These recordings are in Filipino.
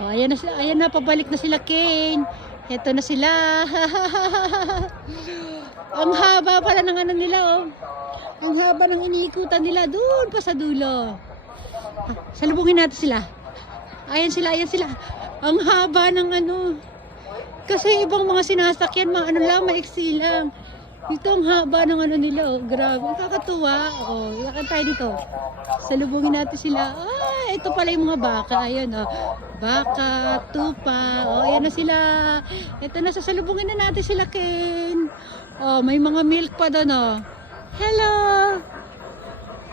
Oh, ayan na, pabalik na sila, Kane. Ito na sila. Ang haba pala ng ano nila, oh. Ang haba ng iniikutan nila, doon pa sa dulo. Salubungin natin sila. Ayan sila, ayan sila. Ang haba ng ano. Kasi ibang mga sinasakyan, mga ano lang, maiksi lang. Ito ang haba ng ano nila, oh. Grabe, kakatuwa. Oh, lakad tayo dito. Salubungin natin sila. Ah, ito pala yung mga baka. Ayun, oh. Baka, tupa. Oh, ayan na sila. Ito na, sasalubungin na natin sila, Ken. Oh, may mga milk pa doon, oh. Hello!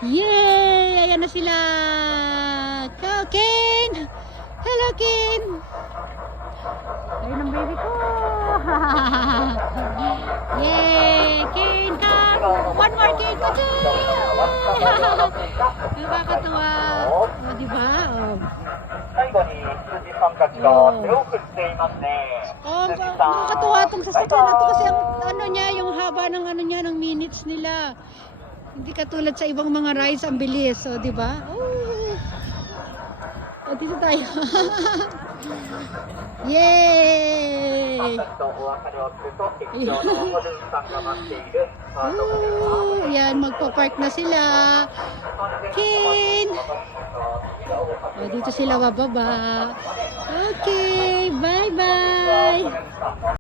Yay! Ayan na sila. Ken! Hello, Ken! Ayun ang baby ko. Yay! Ken, come! One more Ken! Nakakatawa. O, diba? O. Nakakatawa itong sasakyan na ito kasi ang ano niya, yung haba ng ano niya, ng minutes nila. Hindi katulad sa ibang mga rides, ang bilis. O, diba? O, dito tayo. Yay! Yan, magpa-park na sila. Ken! O, dito sila bababa. Okay, bye-bye!